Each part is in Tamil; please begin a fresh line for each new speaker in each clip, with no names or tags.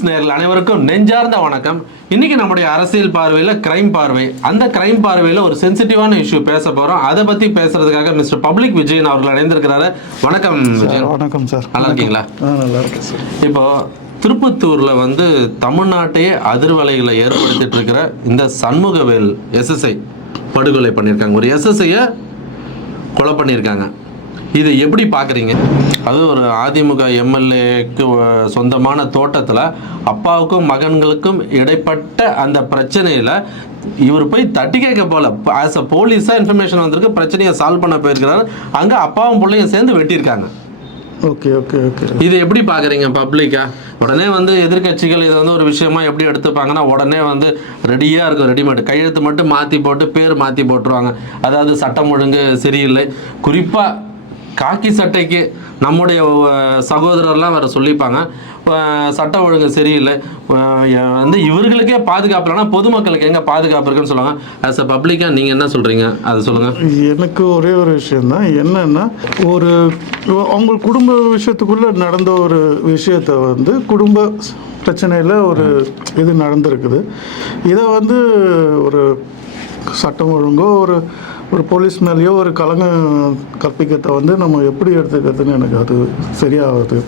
கிளிட்ஸ் நேயர்கள் அனைவருக்கும் நெஞ்சார்ந்த வணக்கம். இன்னைக்கு நம்முடைய அரசியல் பார்வையில் கிரைம் பார்வை. அந்த கிரைம் பார்வையில் ஒரு சென்சிட்டிவான இஷ்யூ பேச போறோம். அதை பத்தி பேசுறதுக்காக மிஸ்டர் பப்ளிக் விஜயன் அவர்கள் இணைந்திருக்கிறாரு. வணக்கம் விஜயன்.
வணக்கம் சார்.
நல்லா இருக்கீங்களா?
நல்லா இருக்கேன் சார்.
இப்போ திருப்பத்தூர்ல வந்து தமிழ்நாட்டையே அதிர்வலைகளை ஏற்படுத்திட்டு இருக்கிற இந்த சண்முகவேல் எஸ்எஸ்ஐ படுகொலை பண்ணியிருக்காங்க. ஒரு எஸ்எஸ்ஐய கொலை பண்ணியிருக்காங்க. இதை எப்படி பார்க்குறீங்க? அது ஒரு அதிமுக எம்எல்ஏக்கு சொந்தமான தோட்டத்தில் அப்பாவுக்கும் மகன்களுக்கும் இடைப்பட்ட அந்த பிரச்சனையில் இவர் போய் தட்டி கேட்க போல. ஆஸ் அ போலீஸாக இன்ஃபர்மேஷன் வந்திருக்கு பிரச்சனையை சால்வ் பண்ண போயிருக்கிறாரு. அங்கே அப்பாவும் பிள்ளையும் சேர்ந்து வெட்டியிருக்காங்க.
Okay okay okay.
இது எப்படி பாக்குறீங்க பப்ளிக்கா உடனே வந்து எதிர்க்கட்சிகள் இதை வந்து ஒரு விஷயமா எப்படி எடுத்துப்பாங்கன்னா உடனே வந்து ரெடியா இருக்கும் ரெடிமேட் கையெழுத்து மட்டும் மாத்தி போட்டு பேர் மாத்தி போட்டுருவாங்க. அதாவது சட்டம் ஒழுங்கு சரியில்லை. குறிப்பா காக்கி சட்டைக்கு நம்முடைய சகோதரர்லாம் வேறு சொல்லிப்பாங்க. சட்ட ஒழுங்கு சரியில்லை. வந்து இவர்களுக்கே பாதுகாப்பு இல்லைன்னா பொதுமக்களுக்கு எங்கே பாதுகாப்பு இருக்குன்னு சொல்லுவாங்க. ஆஸ் அ பப்ளிக்காக நீங்கள் என்ன சொல்கிறீங்க அதை சொல்லுங்கள்
எனக்கு ஒரே ஒரு விஷயந்தான் என்னென்னா ஒரு அவங்க குடும்ப விஷயத்துக்குள்ளே நடந்த ஒரு விஷயத்த வந்து குடும்ப பிரச்சனையில் ஒரு இது நடந்திருக்குது. இதை வந்து ஒரு சட்டம் ஒழுங்கோ ஒரு ஒரு போலீஸ் மேலேயோ ஒரு கலங்க கற்பிக்கத்தை வந்து நம்ம எப்படி எடுத்துக்கிறதுன்னு எனக்கு அது சரியாகுது.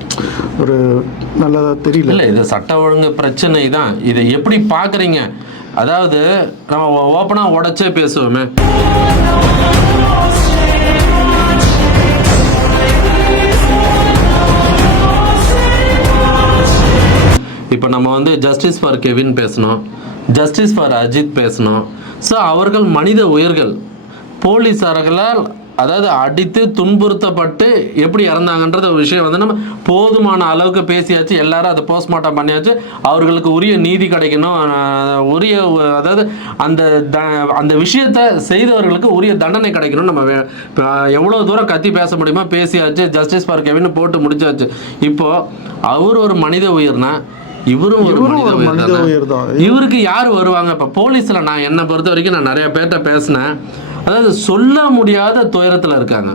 ஒரு நல்லதாக தெரியல.
இல்லை இது சட்ட ஒழுங்கு பிரச்சனை தான் இதை எப்படி பார்க்குறீங்க அதாவது நம்ம ஓப்பனாக உடச்சே பேசுவோமே. இப்போ நம்ம வந்து ஜஸ்டிஸ் ஃபார் கெவின் பேசணும். ஜஸ்டிஸ் ஃபார் அஜித் பேசணும். ஸோ அவர்கள் மனித உயிர்கள். போலீஸார்களால் அதாவது அடித்து துன்புறுத்தப்பட்டு எப்படி இறந்தாங்கன்றத ஒரு விஷயம் வந்து நம்ம போதுமான அளவுக்கு பேசியாச்சு எல்லாரும் அதை போஸ்ட்மார்ட்டம் பண்ணியாச்சு. அவர்களுக்கு உரிய நீதி கிடைக்கணும். உரிய அதாவது அந்த த அந்த விஷயத்தை செய்தவர்களுக்கு உரிய தண்டனை கிடைக்கணும் நம்ம எவ்வளோ தூரம் கத்தி பேச முடியுமோ பேசியாச்சு ஜஸ்டிஸ் ஃபார் கெவின் போட்டு முடிச்சாச்சு. இப்போ அவர் ஒரு மனித உயிர்னா இவரும் ஒரு மனித? உயிர் தான் இவருக்கு யார் வருவாங்க? இப்போ போலீஸில் நான் என்னை பொறுத்த வரைக்கும் நான் நிறைய பேர்கிட்ட பேசினேன். அதாவது சொல்ல முடியாத துயரத்தில் இருக்காங்க.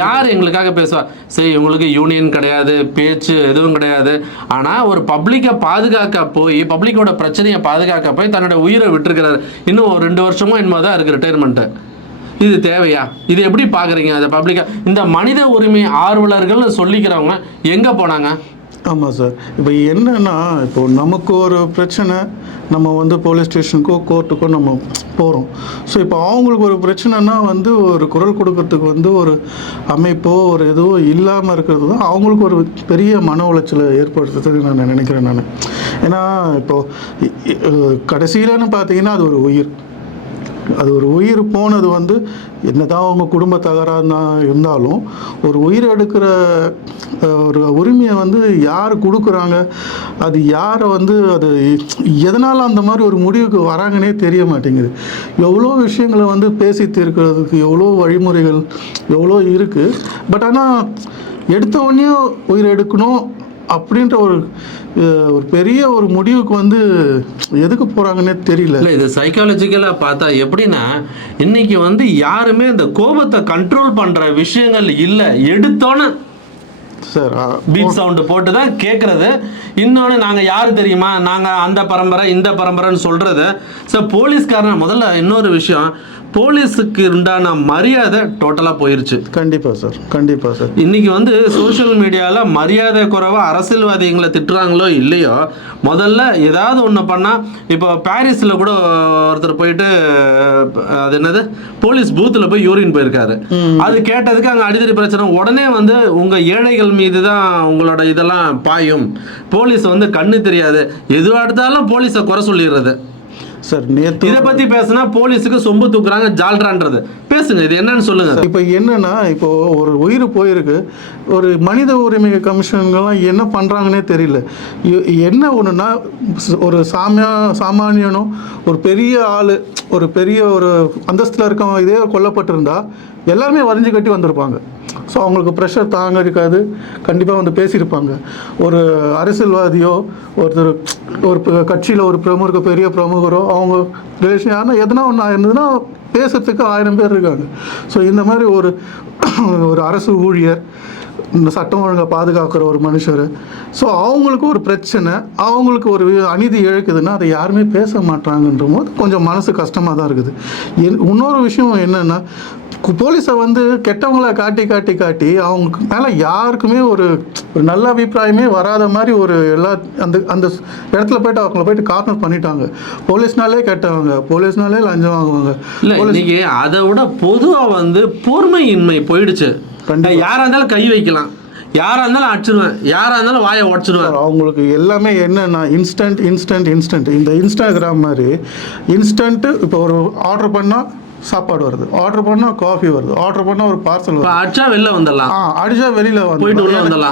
யார் எங்களுக்காக பேசுவா? சரி இவங்களுக்கு யூனியன் கிடையாது பேச்சு எதுவும் கிடையாது. ஆனால் ஒரு பப்ளிக்கை பாதுகாக்க போய் பப்ளிக்கோட பிரச்சனையை பாதுகாக்க போய் தன்னோட உயிரை விட்டுருக்கிறாரு. இன்னும் ஒரு ரெண்டு வருஷமோ என்னமோ தான் இருக்குது ரிட்டையர்மெண்ட்டு இது தேவையா? இது எப்படி பார்க்குறீங்க அதை பப்ளிக்காக இந்த மனித உரிமை ஆர்வலர்கள்னு சொல்லிக்கிறவங்க எங்கே போனாங்க?
ஆமாம் சார். இப்போ என்னன்னா இப்போ நமக்கு ஒரு பிரச்சனை நம்ம வந்து போலீஸ் ஸ்டேஷனுக்கோ கோர்ட்டுக்கோ நம்ம போகிறோம் ஸோ இப்போ அவங்களுக்கு ஒரு பிரச்சனைனா வந்து ஒரு குரல் கொடுக்கறதுக்கு வந்து ஒரு அமைப்போ ஒரு இதுவோ இல்லாமல் இருக்கிறது தான் அவங்களுக்கு ஒரு பெரிய மன உளைச்சலை ஏற்படுத்துறதுக்கு நான் நினைக்கிறேன் நான். ஏன்னா இப்போது கடைசியிலன்னு பார்த்தீங்கன்னா அது ஒரு உயிர். அது ஒரு உயிர் போனது வந்து என்னதான் அவங்க குடும்ப தகராறு இருந்தாலும் ஒரு உயிர் எடுக்கிற ஒரு உரிமையை வந்து யார் கொடுக்குறாங்க? அது யாரை வந்து அது எதனால் அந்த மாதிரி ஒரு முடிவுக்கு வராங்கன்னே தெரிய மாட்டேங்குது. எவ்வளோ விஷயங்களை வந்து பேசி தீர்க்கிறதுக்கு எவ்வளோ வழிமுறைகள் எவ்வளோ இருக்குது பட் ஆனால் எடுத்த உடனே உயிர் எடுக்கணும். அப்படின்ற ஒரு ஒரு பெரிய ஒரு முடிவுக்கு வந்து எதுக்கு போகிறாங்கன்னே தெரியல.
இல்ல இது சைக்காலஜிக்கலா பார்த்தா எப்படின்னா இன்னைக்கு வந்து யாருமே இந்த கோபத்தை கண்ட்ரோல் பண்ற விஷயங்கள் இல்ல. எடுத்தோன்னு
சார்
பீட் சவுண்டு போட்டு தான் கேட்கறது இன்னொன்று நாங்கள் யார் தெரியுமா? நாங்கள் அந்த பரம்பரை இந்த பரம்பரைன்னு சொல்றது. ஸோ போலீஸ்காரன் முதல்ல இன்னொரு விஷயம். போலீஸுக்கு உண்டான மரியாதை டோட்டலாக போயிருச்சு.
கண்டிப்பாக சார் கண்டிப்பாக சார்
இன்னைக்கு வந்து சோஷியல் மீடியாவில் மரியாதை குறைவா அரசியல்வாதிகளை திட்டுறாங்களோ இல்லையோ முதல்ல ஏதாவது ஒன்று பண்ணால் இப்போ பாரிஸில் கூட ஒருத்தர் போயிட்டு அது என்னது? போலீஸ் பூத்தில் போய் யூரின் போயிருக்காரு. அது கேட்டதுக்கு அங்கே அடிதடி பிரச்சனை. உடனே வந்து உங்கள் ஏழைகள் மீது தான் உங்களோட இதெல்லாம் பாயும். போலீஸ் வந்து கண்ணு தெரியாது. எதுவாக எடுத்தாலும் போலீஸை குறை சொல்லிடுறது.
சார் நேற்று
இதை பற்றி பேசுனா போலீஸுக்கு சொம்பு தூக்குறாங்க ஜால்ரான்றது பேசுங்க இது என்னன்னு சொல்லுங்க.
இப்போ என்னன்னா இப்போ ஒரு உயிர் போயிருக்கு. ஒரு மனித உரிமை கமிஷன்கள்லாம் என்ன பண்ணுறாங்கன்னே தெரியல. என்ன ஒன்றுனா ஒரு சாமியா சாமானியனும் ஒரு பெரிய ஆள் ஒரு பெரிய ஒரு அந்தஸ்தில் இருக்கவங்க இதே கொல்லப்பட்டிருந்தா எல்லாருமே வரைஞ்சு கட்டி வந்திருப்பாங்க. ஸோ அவங்களுக்கு ப்ரெஷர் தாங்க இருக்காது கண்டிப்பாக வந்து பேசியிருப்பாங்க. ஒரு அரசியல்வாதியோ ஒருத்தர் ஒரு கட்சியில் ஒரு பிரமுகருக்கு பெரிய பிரமுகரோ அவங்க ரிலேஷன் யாருன்னா எதனா ஒன்று இருந்ததுன்னா பேசுறதுக்கு ஆயிரம் பேர் இருக்காங்க. ஸோ இந்த மாதிரி ஒரு ஒரு அரசு ஊழியர் இந்த சட்டம் ஒழுங்கை பாதுகாக்கிற ஒரு மனுஷர். ஸோ அவங்களுக்கு ஒரு பிரச்சனை அவங்களுக்கு ஒரு அநீதி இழக்குதுன்னா அதை யாருமே பேச மாட்டாங்கன்ற போது கொஞ்சம் மனசு கஷ்டமாக தான் இருக்குது. என்- இன்னொரு விஷயம் என்னென்னா போலீஸை வந்து கெட்டவங்கள காட்டி காட்டி காட்டி அவங்க மேலே யாருக்குமே ஒரு ஒரு நல்ல அபிப்பிராயமே வராத மாதிரி ஒரு எல்லா அந்த அந்த இடத்துல போயிட்டு அவங்கள போயிட்டு கார்னர் பண்ணிட்டாங்க. போலீஸ்னாலே கெட்டவங்க போலீஸ்னாலே லஞ்சம் வாங்குவாங்க
இல்ல அதை விட பொதுவா வந்து பொறுமையின்மை போயிடுச்சு.
கண்டிப்பா.
யாரா இருந்தாலும் கை வைக்கலாம். யாரா இருந்தாலும் அடிச்சிருவேன். யாரா இருந்தாலும் வாயை உடச்சிருவேன்.
அவங்களுக்கு எல்லாமே என்னன்னா இன்ஸ்டன்ட் இன்ஸ்டன்ட் இன்ஸ்டன்ட் இந்த இன்ஸ்டாகிராம் மாதிரி இன்ஸ்டன்ட்டு இப்போ ஒரு ஆர்டர் பண்ணால் சாப்பாடு வருது. ஆர்டர் பண்ணால் காஃபி வருது. ஆர்டர் பண்ணால் ஒரு பார்சல் வருது.
அடிச்சா வெளில வந்துடலாம்.
ஆ அடிச்சா வெளியில வந்து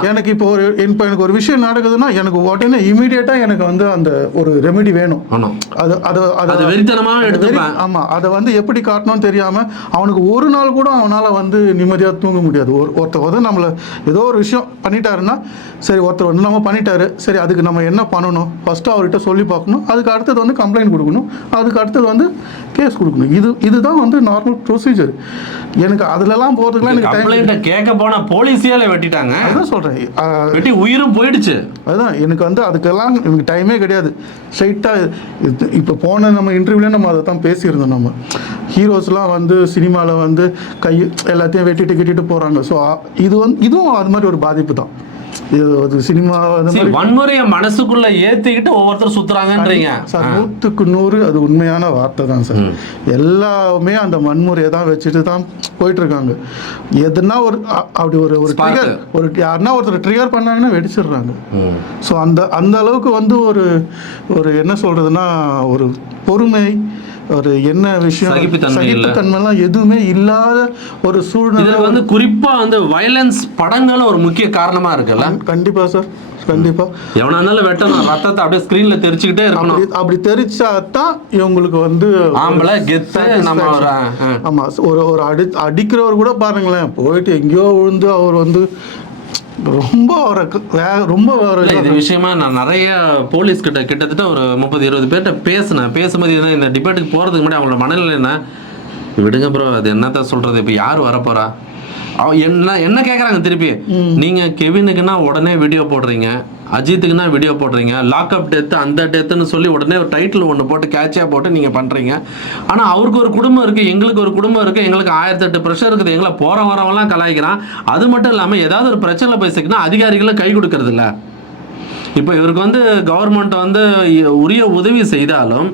எனக்கு- இப்போ ஒரு இப்போ எனக்கு ஒரு விஷயம் நடக்குதுன்னா எனக்கு உடனே இமீடியட்டா எனக்கு வந்து அந்த ஒரு ரெமெடி வேணும்.
ஆமாம்
அது அது
அது வெறித்தனமா
அது
எடுத்துப்பேன்
வெறி- ஆமா. அதை வந்து எப்படி காட்டணும்னு தெரியாம அவனுக்கு ஒரு நாள் கூட அவனால வந்து நிம்மதியா தூங்க முடியாது. ஒரு ஒருத்தர் வந்து நம்மள ஏதோ ஒரு விஷயம் பண்ணிட்டாருன்னா சரி ஒருத்தர் வந்து நம்ம பண்ணிட்டாரு. சரி அதுக்கு நம்ம என்ன பண்ணணும்? ஃபர்ஸ்ட் அவர்கிட்ட சொல்லி பார்க்கணும். அதுக்கு அடுத்தது வந்து கம்ப்ளைண்ட் கொடுக்கணும். அதுக்கு அடுத்தது வந்து கேஸ் கொடுக்கணும். இது இதுதான் வந்து நார்மல் ப்ரொசீஜர் எனக்கு அதுலலாம் போகிறதுக்குலாம் எனக்கு டைம்
கேட்க போன போலீஸியால வெட்டிட்டாங்க.
அதுதான் சொல்றேன். ஆ,
வெட்டி உயிரும் போயிடுச்சு.
அதுதான் எனக்கு வந்து அதுக்கெல்லாம் எனக்கு டைமே கிடையாது. ஸ்ட்ரைட்டாக இப்போ போன நம்ம இன்டர்வியூல நம்ம அதை தான் பேசியிருந்தோம் நம்ம. ஹீரோஸ்லாம் வந்து சினிமாவில் வந்து கை எல்லாத்தையும் வெட்டிட்டு கட்டிட்டு போகிறாங்க ஸோ இது வந்து இதுவும் அது மாதிரி ஒரு பாதிப்பு தான். ஒரு சினிமா
வன்முறையை மனசுக்குள்ள ஏத்திக்கிட்டு ஒவ்வொருத்தர் சுத்துறாங்கன்றீங்க.
சார் நூற்றுக்கு நூறு அது உண்மையான வார்த்தை தான் சார். எல்லாமே அந்த வன்முறையை தான் வச்சுட்டு தான் போயிட்டு இருக்காங்க எதுனா ஒரு அப்படி ஒரு ஒரு. ட்ரிகர் ஒரு யாருன்னா ஒருத்தர் ட்ரிகர் பண்ணாங்கன்னா வெடிச்சிடுறாங்க. ஸோ அந்த அந்த அளவுக்கு வந்து ஒரு ஒரு என்ன சொல்றதுன்னா ஒரு பொறுமை ஒரு என்ன விஷயம். சகிப்புத்தன்மைலாம் எதுவுமே இல்லாத ஒரு சூழ்நிலை.
வந்து குறிப்பா வந்து வயலன்ஸ் படங்களும் ஒரு முக்கிய காரணமா இருக்குல்ல?
கண்டிப்பா சார் கண்டிப்பா.
எவனா இருந்தாலும் வெட்டணும். ரத்தத்தை அப்படியே ஸ்கிரீன்ல தெரிச்சுக்கிட்டே இருக்கணும்.
அப்படி தெரிச்சா தான் இவங்களுக்கு வந்து
ஆம்பளை கெத்து நம்ம.
ஆமா ஒரு ஒரு அடி அடிக்கிறவர் கூட பாருங்களேன் போயிட்டு எங்கேயோ விழுந்து அவர் வந்து ரொம்ப வே- ரொம்ப
இல்ல, இது. விஷயமா நான் நிறைய போலீஸ் கிட்ட கிட்டத்தட்ட ஒரு முப்பது இருபது பேர்கிட்ட பேசினேன். பேசும்போது இந்த டிபேட்டுக்கு போறதுக்கு முன்னாடி அவங்களோட மனநிலை என்ன? விடுங்க ப்ரோ அது என்னத்த சொல்றது? இப்போ யார் வரப்போறா? அவ என்ன என்ன கேட்குறாங்க திருப்பி? நீங்க கெவினுக்குன்னா உடனே வீடியோ போடுறீங்க. அஜித்துக்குன்னா வீடியோ போடுறீங்க. லாக்அப் டெத்து அந்த டெத்துன்னு சொல்லி உடனே ஒரு டைட்டில் ஒன்று போட்டு கேட்சியாக போட்டு நீங்கள் பண்ணுறீங்க ஆனால் அவருக்கு ஒரு குடும்பம் இருக்குது எங்களுக்கு ஒரு குடும்பம் இருக்குது எங்களுக்கு ஆயிரத்தெட்டு ப்ரெஷர் இருக்குது எங்களை போகிற வரவெல்லாம் கலாய்க்கிறான். அது மட்டும் இல்லாமல் ஏதாவது ஒரு பிரச்சனை போய் சிக்கினா அதிகாரிகளை கை கொடுக்கறது இல்ல. இப்போ இவருக்கு வந்து கவர்மெண்ட் வந்து உரிய உதவி செய்தாலும்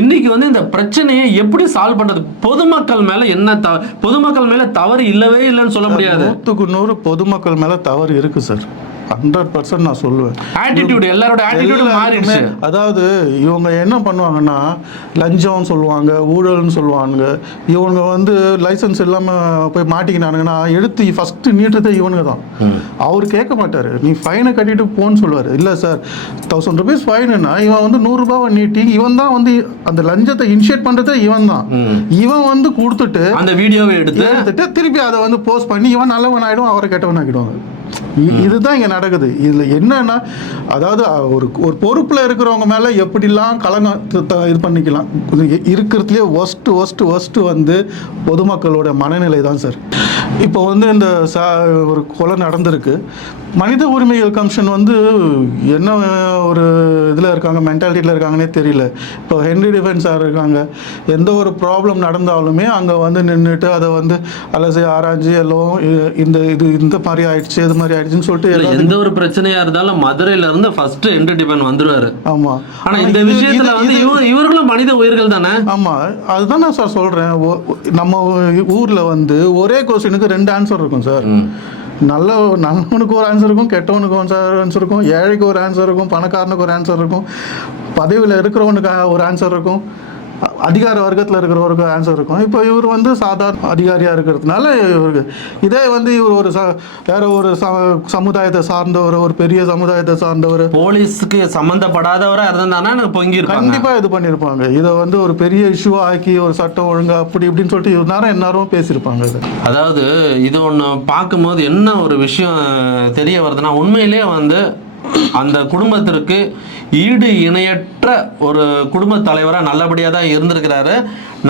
இன்னைக்கு வந்து இந்த பிரச்சனையை எப்படி சால்வ் பண்றது? பொதுமக்கள் மேல என்ன த பொதுமக்கள் மேல தவறு இல்லவே இல்லைன்னு சொல்ல முடியாது.
நூற்றுக்கு நூறு பொதுமக்கள் மேல தவறு இருக்கு சார். ஹண்ட்ரட் பர்சன்ட் நான் சொல்லுவேன்.
ஆட்டிடியூட் எல்லாரோட ஆட்டிடியூட் மாறிடுச்சு.
அதாவது இவங்க என்ன பண்ணுவாங்கன்னா லஞ்சம்னு சொல்லுவாங்க ஊழல்னு சொல்லுவாங்க இவங்க வந்து லைசன்ஸ் இல்லாம போய் மாட்டிக்கினானுங்கன்னா எடுத்து ஃபர்ஸ்ட் நீட்டுறதே இவனுங்க தான் அவர் கேட்க மாட்டாரு. நீ ஃபைனை கட்டிட்டு போன்னு சொல்லுவாரு. இல்ல சார் தௌசண்ட் ருபீஸ் ஃபைனுன்னா இவன் வந்து நூறுரூபாவை நீட்டி இவன் தான் வந்து அந்த லஞ்சத்தை இனிஷியேட் பண்றதே இவன் தான். இவன் வந்து கொடுத்துட்டு
அந்த வீடியோவை எடுத்து
எடுத்துட்டு திருப்பி அதை வந்து போஸ்ட் பண்ணி இவன் நல்லவன் ஆயிடும் அவரை கெட்டவன் ஆக்கிடுவாங்க இ- இதுதான் இங்கே நடக்குது. இதில் என்னன்னா அதாவது ஒரு ஒரு பொறுப்பில் இருக்கிறவங்க மேலே எப்படிலாம் கலங்க இது பண்ணிக்கலாம். இது இருக்கிறதுலே ஒஸ்ட்டு ஒஸ்ட்டு ஒஸ்ட் வந்து பொதுமக்களோட மனநிலை தான் சார் இப்போ வந்து இந்த சா ஒரு கொலை நடந்திருக்கு. மனித உரிமைகள் கமிஷன் வந்து என்ன ஒரு இதில் இருக்காங்க மென்டாலிட்டியில் இருக்காங்கன்னே தெரியல. இப்போ ஹென்ரி டிஃபென்ஸ் சார் இருக்காங்க. எந்த ஒரு ப்ராப்ளம் நடந்தாலுமே அங்கே வந்து நின்றுட்டு அதை வந்து அலசி ஆராய்ஞ்சு எல்லாம் இ- இந்த இது இந்த மாதிரி ஆயிடுச்சு இது மாதிரி ஆயிடுச்சுன்னு சொல்லிட்டு
எந்த ஒரு பிரச்சனையா இருந்தாலும் மதுரையில இருந்து ஃபர்ஸ்ட் என்ட்ரி டிபன் வந்துருவாரு.
ஆமாம்
ஆனா இந்த விஷயத்துல வந்து இவர்களும் மனித உயிர்கள் தானே?
ஆமாம் அதுதான் நான் சார் சொல்கிறேன் நம்ம ஊரில் வந்து ஒரே கொஸ்டினுக்கு ரெண்டு ஆன்சர் இருக்கும் சார் நல்ல நல்லவனுக்கு ஒரு ஆன்சர் இருக்கும் கெட்டவனுக்கு ஒரு ஆன்சர் இருக்கும் ஏழைக்கு ஒரு ஆன்சர் இருக்கும் பணக்காரனுக்கு ஒரு ஆன்சர் இருக்கும் பதவியில் இருக்கிறவனுக்கு ஒரு ஆன்சர் இருக்கும். அதிகார வர்க்கத்தில் இருக்கிறவருக்கு ஆன்சர் இருக்கும். இப்போ இவர் வந்து சாதாரண அதிகாரியாக இருக்கிறதுனால இவருக்கு இதே வந்து இவர் ஒரு ச வேற ஒரு ச சமுதாயத்தை சார்ந்தவர் ஒரு பெரிய சமுதாயத்தை சார்ந்தவர்.
போலீஸ்க்கு சம்பந்தப்படாதவரா இருந்தானா எனக்கு பொங்கி இருப்பாங்க
கண்டிப்பா இது பண்ணியிருப்பாங்க. இதை வந்து ஒரு பெரிய இஷ்யூ ஆக்கி ஒரு சட்டம் ஒழுங்கா அப்படி இப்படின்னு சொல்லிட்டு இவ்வளவு நேரம் எல்லாரும் பேசியிருப்பாங்க இது.
அதாவது இது ஒன்று பார்க்கும்போது என்ன ஒரு விஷயம் தெரிய வருதுன்னா உண்மையிலேயே வந்து அந்த குடும்பத்திற்கு ஈடு இணையற்ற ஒரு குடும்ப தலைவராக நல்லபடியாக தான் இருந்திருக்கிறாரு.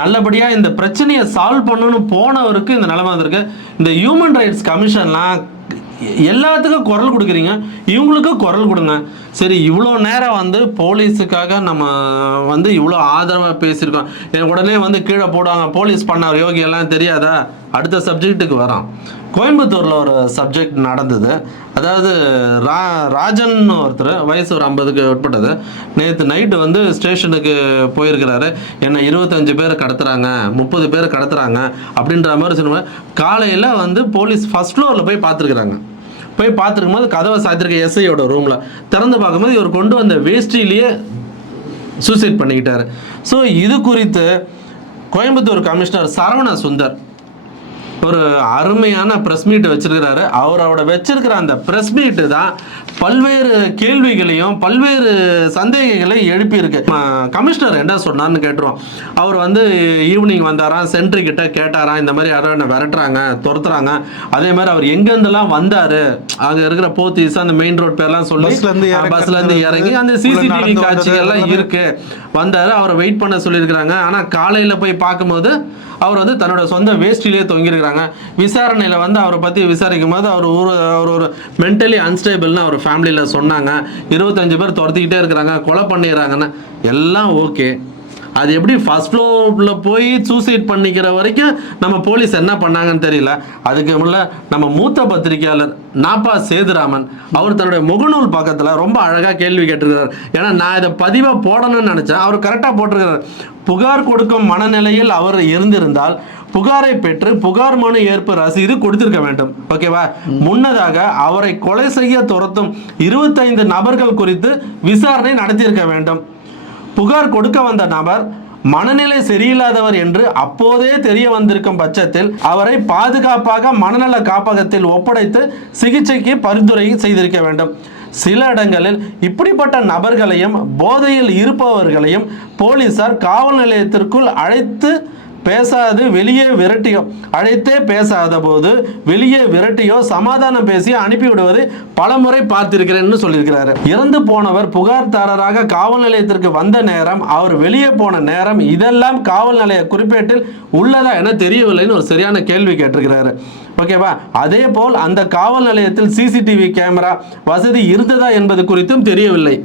நல்லபடியாக இந்த பிரச்சனையை சால்வ் பண்ணணும்னு போனவருக்கு இந்த நிலைமை வந்திருக்கு. இந்த ஹியூமன் ரைட்ஸ் கமிஷன்லாம் எல்லாத்துக்கும் குரல் கொடுக்குறீங்க. இவங்களுக்கும் குரல் கொடுங்க. சரி இவ்வளோ நேரம் வந்து போலீஸுக்காக நம்ம வந்து இவ்வளோ ஆதரவாக பேசியிருக்கோம். உடனே வந்து கீழே போடுவாங்க போலீஸ் பண்ண யோகி எல்லாம் தெரியாதா? அடுத்த சப்ஜெக்ட்டுக்கு வரோம் கோயம்புத்தூரில் ஒரு சப்ஜெக்ட் நடந்தது. அதாவது ரா ராஜன் ஒருத்தர் வயசு ஒரு ஐம்பதுக்கு உட்பட்டது. நேற்று நைட்டு வந்து ஸ்டேஷனுக்கு போயிருக்கிறாரு. என்னை இருபத்தஞ்சு பேர் கடத்துறாங்க முப்பது பேர் கடத்துறாங்க அப்படின்ற மாதிரி சொன்ன காலையில் வந்து போலீஸ் ஃபர்ஸ்ட் ஃப்ளோரில் போய் பார்த்துருக்குறாங்க. போய் பார்த்துருக்கும் போது கதவை சாத்திருக்க எஸ்ஐயோட ரூமில் திறந்து பார்க்கும்போது இவர் கொண்டு வந்த வேஷ்டிலேயே சூசைட் பண்ணிக்கிட்டார். ஸோ இது குறித்து கோயம்புத்தூர் கமிஷனர் சரவண சுந்தர் ஒரு அருமையான ப்ரெஸ் மீட் வச்சிருக்கிறாரு. அவரோட வச்சிருக்கிற அந்த ப்ரெஸ் மீட்டு தான் பல்வேறு கேள்விகளையும் பல்வேறு சந்தேகங்களையும் எழுப்பியிருக்கு. கமிஷனர் என்ன சொன்னார்னு கேட்டுருவோம். அவர் வந்து ஈவினிங் வந்தாராம் சென்ட்ரி கிட்ட கேட்டாராம் இந்த மாதிரி யாரோ என்ன விரட்டுறாங்க துரத்துறாங்க. அதே மாதிரி அவர் எங்கேருந்தெல்லாம் வந்தாரு? அங்க இருக்கிற போத்தீஸ் அந்த மெயின் ரோட் பேர்லாம் சொல்லி
பஸ்ல இருந்து இறக்கி-
பஸ்ல இருந்து இறங்கி அந்த சிசிடிவி காட்சிகள்லாம்
எல்லாமே-
இருக்கு. வந்தார் அவரை வெயிட் பண்ண சொல்லியிருக்கிறாங்க. ஆனால் காலையில் போய் பார்க்கும்போது அவர் வந்து தன்னோட சொந்த வேஷ்டிலேயே தொங்கியிருக்கிறாங்க. விசாரணையில் வந்து அவரை பற்றி விசாரிக்கும் போது அவர் ஒரு அவர் ஒரு மென்டலி அன்ஸ்டேபிள்னு அவர் ஃபேமிலியில் சொன்னாங்க. இருபத்தஞ்சு பேர் துரத்திக்கிட்டே இருக்கிறாங்க கொலை பண்ணிடுறாங்கன்னு. எல்லாம் ஓகே அது எப்படி ஃபர்ஸ்ட் ஃப்ளோரில் போய் சூசைட் பண்ணிக்கிற வரைக்கும் நம்ம போலீஸ் என்ன பண்ணாங்கன்னு தெரியல. அதுக்கு முன்ன நம்ம மூத்த பத்திரிகையாளர் நாப்பா சேதுராமன் அவர் தன்னுடைய முகநூல் பக்கத்தில் ரொம்ப அழகாக கேள்வி கேட்டிருக்கிறார். ஏன்னா நான் இதை பதிவாக போடணும்னு நினச்சேன். அவர் கரெக்டாக போட்டிருக்கிறார். புகார் கொடுக்கும் மனநிலையில் அவர் இருந்திருந்தால் புகாரை பெற்று புகார் மனு ஏற்பு ரசீது கொடுத்திருக்க வேண்டும். ஓகேவா முன்னதாக அவரை கொலை செய்ய துரத்தும் இருபத்தைந்து நபர்கள் குறித்து விசாரணை நடத்தியிருக்க வேண்டும். புகார் கொடுக்க வந்த நபர் மனநிலை சரியில்லாதவர் என்று அப்போதே தெரிய வந்திருக்கும் பட்சத்தில் அவரை பாதுகாப்பாக மனநல காப்பகத்தில் ஒப்படைத்து சிகிச்சைக்கு பரிந்துரை செய்திருக்க வேண்டும். சில இடங்களில் இப்படிப்பட்ட நபர்களையும் போதையில் இருப்பவர்களையும் போலீசார் காவல் நிலையத்திற்குள் அழைத்து பேசாது வெளியே விரட்டியோ. அழைத்தே பேசாத போது வெளியே விரட்டியோ சமாதானம் பேசி அனுப்பிவிடுவதை பலமுறை பார்த்திருக்கிறேன்னு சொல்லியிருக்கிறாரு. இறந்து போனவர் புகார்தாரராக காவல் நிலையத்திற்கு வந்த நேரம் அவர் வெளியே போன நேரம் இதெல்லாம் காவல் நிலைய குறிப்பேட்டில் உள்ளதா என தெரியவில்லைன்னு ஒரு சரியான கேள்வி கேட்டிருக்கிறாரு. ஓகேவா அதே போல் அந்த காவல் நிலையத்தில் சிசிடிவி கேமரா வசதி இருந்ததா என்பது குறித்தும் தெரியவில்லை.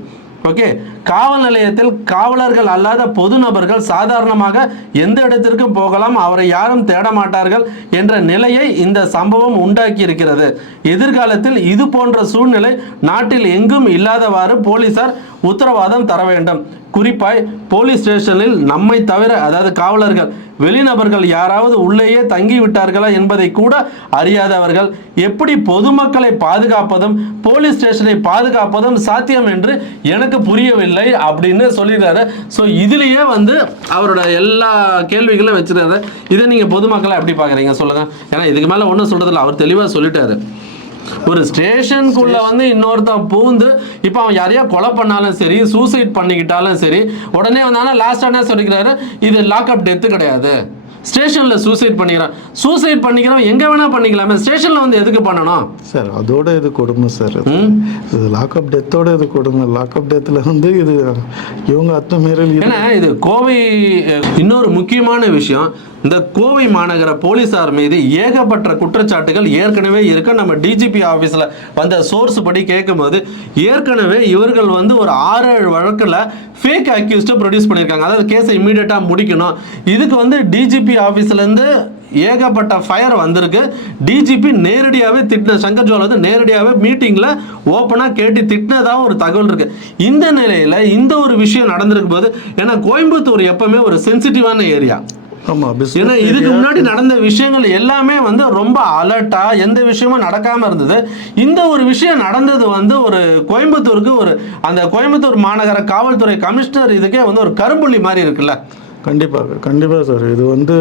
ஓகே காவல் நிலையத்தில் காவலர்கள் அல்லாத பொது நபர்கள் சாதாரணமாக எந்த இடத்திற்கும் போகலாம் அவரை யாரும் தேட மாட்டார்கள் என்ற நிலையை இந்த சம்பவம் உண்டாக்கி இருக்கிறது எதிர்காலத்தில் இது போன்ற சூழ்நிலை நாட்டில் எங்கும் இல்லாதவாறு போலீசார் உத்தரவாதம் தர வேண்டும். குறிப்பாய் போலீஸ் ஸ்டேஷனில் நம்மை தவிர அதாவது காவலர்கள் வெளிநபர்கள் யாராவது உள்ளேயே தங்கி விட்டார்களா என்பதை கூட அறியாதவர்கள் எப்படி பொதுமக்களை பாதுகாப்பதும் போலீஸ் ஸ்டேஷனை பாதுகாப்பதும் சாத்தியம் என்று எனக்கு புரியவில்லை அப்படின்னு சொல்லிடுறாரு. ஸோ இதுலேயே வந்து அவரோட எல்லா கேள்விகளும் வச்சிருக்காரு இதை நீங்கள் பொதுமக்களை எப்படி பார்க்குறீங்க? சொல்லுங்கள் ஏன்னா இதுக்கு மேலே ஒன்றும் சொல்கிறதில்ல அவர் தெளிவாக சொல்லிட்டாரு. ஒரு ஸ்டேஷனுக்குள்ள வந்து இன்னொருத்தன் பூந்து இப்போ அவன் யாரையா கொலை பண்ணாலும் சரி சூசைட் பண்ணிக்கிட்டாலும் சரி உடனே வந்தாலும் லாஸ்ட் என்ன சொல்லிக்கிறாரு? இது லாக்அப் டெத்து கிடையாது. ஸ்டேஷன்ல சூசைட் பண்ணிக்கிறான். சூசைட் பண்ணிக்கிறவன் எங்க வேணா பண்ணிக்கலாமே. ஸ்டேஷன்ல வந்து எதுக்கு பண்ணணும்?
சார் அதோட இது கொடுமை சார் இது. லாக்அப் டெத்தோட இது கொடுமை. லாக்அப் டெத்தில் வந்து இது இவங்க அத்துமீறல்
ஏன்னா இது. கோவை இன்னொரு முக்கியமான விஷயம். இந்த கோவை மாநகர போலீசார் மீது ஏகப்பட்ட குற்றச்சாட்டுகள் ஏற்கனவே இருக்க. நம்ம டிஜிபி ஆஃபீஸில் வந்த சோர்ஸ் படி கேட்கும்போது ஏற்கனவே இவர்கள் வந்து ஒரு ஆறு ஏழு வழக்கில் ஃபேக் அக்யூஸ்டை ப்ரொடியூஸ் பண்ணியிருக்காங்க அதாவது கேஸை இமீடியட்டாக முடிக்கணும். இதுக்கு வந்து டிஜிபி ஆஃபீஸ்லேருந்து ஏகப்பட்ட ஃபயர் வந்திருக்கு. டிஜிபி நேரடியாகவே திட்டின சங்கர் ஜோல் வந்து நேரடியாகவே மீட்டிங்கில் ஓப்பனாக கேட்டு திட்டினதாக ஒரு தகவல் இருக்குது இந்த நிலையில் இந்த ஒரு விஷயம் நடந்திருக்கும் போது ஏன்னா கோயம்புத்தூர் எப்பவுமே ஒரு சென்சிட்டிவான ஏரியா ஏன்னா இதுக்கு முன்னாடி நடந்த விஷயங்கள் எல்லாமே வந்து ரொம்ப அலர்ட்டா எந்த விஷயமும் நடக்காம இருந்தது. இந்த ஒரு விஷயம் நடந்தது வந்து ஒரு கோயம்புத்தூருக்கு ஒரு அந்த கோயம்புத்தூர் மாநகர காவல்துறை கமிஷனர் இதுக்கே வந்து ஒரு கரும்புள்ளி மாதிரி இருக்குல்ல.
கண்டிப்பாக கண்டிப்பாக சார் இது வந்து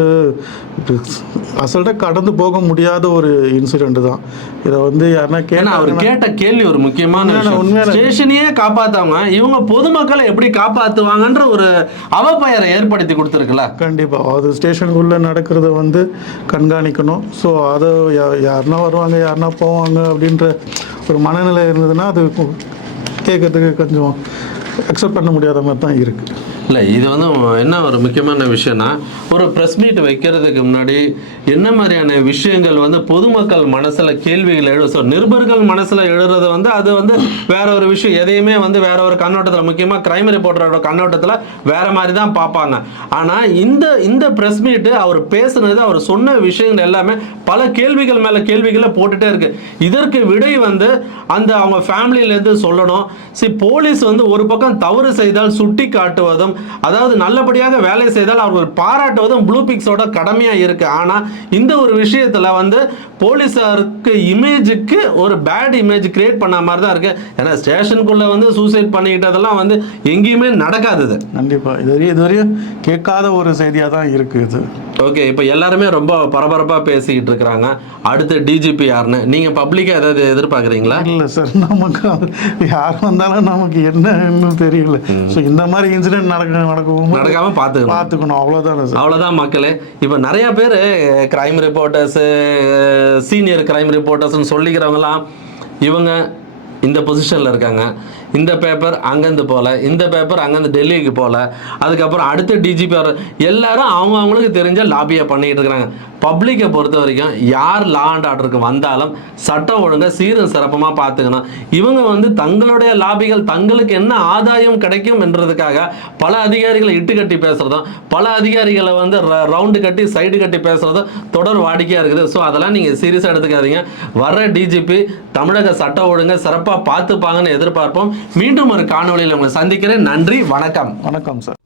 அசல்ட்டாக கடந்து போக முடியாத ஒரு இன்சிடெண்ட் தான். இதை வந்து யாருன்னா
ஏன்னா அவர் கேட்ட கேள்வி ஒரு முக்கியமான
உண்மையான-
ஸ்டேஷனையே காப்பாத்தாம இவங்க பொதுமக்களை எப்படி காப்பாத்துவாங்கன்ற ஒரு அவப்பெயரை ஏற்படுத்தி கொடுத்துருக்குல்ல?
கண்டிப்பாக அது ஸ்டேஷனுக்குள்ளே நடக்கிறத வந்து கண்காணிக்கணும். ஸோ அதை யா- யாருன்னா வருவாங்க யாருன்னா போவாங்க அப்படின்ற ஒரு மனநிலை இருந்ததுன்னா அது கேட்கறதுக்கு கொஞ்சம் அக்செப்ட் பண்ண முடியாத மாதிரி தான் இருக்குது
இல்லை இது வந்து என்ன ஒரு முக்கியமான விஷயம்னா ஒரு ப்ரெஸ் மீட் வைக்கிறதுக்கு முன்னாடி என்ன மாதிரியான விஷயங்கள் வந்து பொதுமக்கள் மனசில் கேள்விகள் எழு ஸோ நிருபர்கள் மனசில் எழுறது வந்து அது வந்து வேற ஒரு விஷயம். எதையுமே வந்து வேற ஒரு கண்ணோட்டத்தில் முக்கியமாக கிரைம் ரிப்போர்ட்டரோட கண்ணோட்டத்தில் வேற மாதிரி தான் பார்ப்பாங்க. ஆனால் இந்த இந்த ப்ரெஸ் மீட்டு அவர் பேசுனது அவர் சொன்ன விஷயங்கள் எல்லாமே பல கேள்விகள் மேலே கேள்விகளை போட்டுகிட்டே இருக்கு. இதற்கு விடை வந்து அந்த அவங்க ஃபேமிலியிலேருந்து சொல்லணும். சரி போலீஸ் வந்து ஒரு பக்கம் தவறு செய்தால் சுட்டி காட்டுவதும் அதாவது நல்லபடியாக வேலை செய்தால் அவர்கள் பாராட்டுவதும் ப்ளூ பிக்ஸோட கடமையாக இருக்குது ஆனால் இந்த ஒரு விஷயத்தில் வந்து போலீஸாருக்கு இமேஜுக்கு ஒரு பேட் இமேஜ் கிரியேட் பண்ண மாதிரி தான் இருக்குது ஏன்னா ஸ்டேஷனுக்குள்ளே வந்து சூசைட் பண்ணிக்கிட்டதெல்லாம் வந்து எங்கேயுமே நடக்காது இது
கண்டிப்பாக இது வரையும் இது வரையும் கேட்காத ஒரு செய்தியாக தான் இருக்குது இது.
ஓகே இப்போ எல்லாருமே ரொம்ப பரபரப்பாக பேசிக்கிட்டு இருக்கிறாங்க அடுத்து டிஜிபி யாருன்னு. நீங்கள் பப்ளிக்காக ஏதாவது எதிர்பார்க்குறீங்களா?
இல்லை சார் நமக்கு யார் வந்தாலும் நமக்கு என்னன்னு தெரியல. ஸோ இந்த மாதிரி இன்சிடென்ட் நடக்க நடக்கவும்
நடக்காம பார்த்துக்கணும்.
பார்த்துக்கணும். அவ்வளோதானே சார்
அவ்வளோதான் மக்களே. இப்போ நிறைய பேர் கிரைம் ரிப்போர்ட்டர்ஸு சீனியர் கிரைம் ரிப்போர்ட்டர்ஸ்னு சொல்லிக்கிறவங்களாம் இவங்க இந்த பொசிஷனில் இருக்காங்க. இந்த பேப்பர் அங்கேருந்து போகல இந்த பேப்பர் அங்கேருந்து டெல்லிக்கு போகல அதுக்கப்புறம் அடுத்த டிஜிபி எல்லாரும் அவங்க அவங்களுக்கு தெரிஞ்ச லாபியை பண்ணிக்கிட்டு இருக்கிறாங்க. பப்ளிக்கை பொறுத்த வரைக்கும் யார் லா அண்ட் ஆர்டருக்கு வந்தாலும் சட்டம் ஒழுங்கை சீரும் சிறப்பமாக பார்த்துக்கணும். இவங்க வந்து தங்களுடைய லாபிகள் தங்களுக்கு என்ன ஆதாயம் கிடைக்கும் என்றதுக்காக பல அதிகாரிகளை இட்டு கட்டி பேசுகிறதும் பல அதிகாரிகளை வந்து ரவுண்டு கட்டி சைடு கட்டி பேசுகிறதும் தொடர் வாடிக்கையாக இருக்குது. ஸோ அதெல்லாம் நீங்கள் சீரியஸாக எடுத்துக்காதீங்க. வர டிஜிபி தமிழக சட்ட ஒழுங்கை சிறப்பாக பார்த்துப்பாங்கன்னு எதிர்பார்ப்போம். மீண்டும் ஒரு காணொளியில் உங்களை சந்திக்கிறேன். நன்றி வணக்கம்.
வணக்கம் சார்.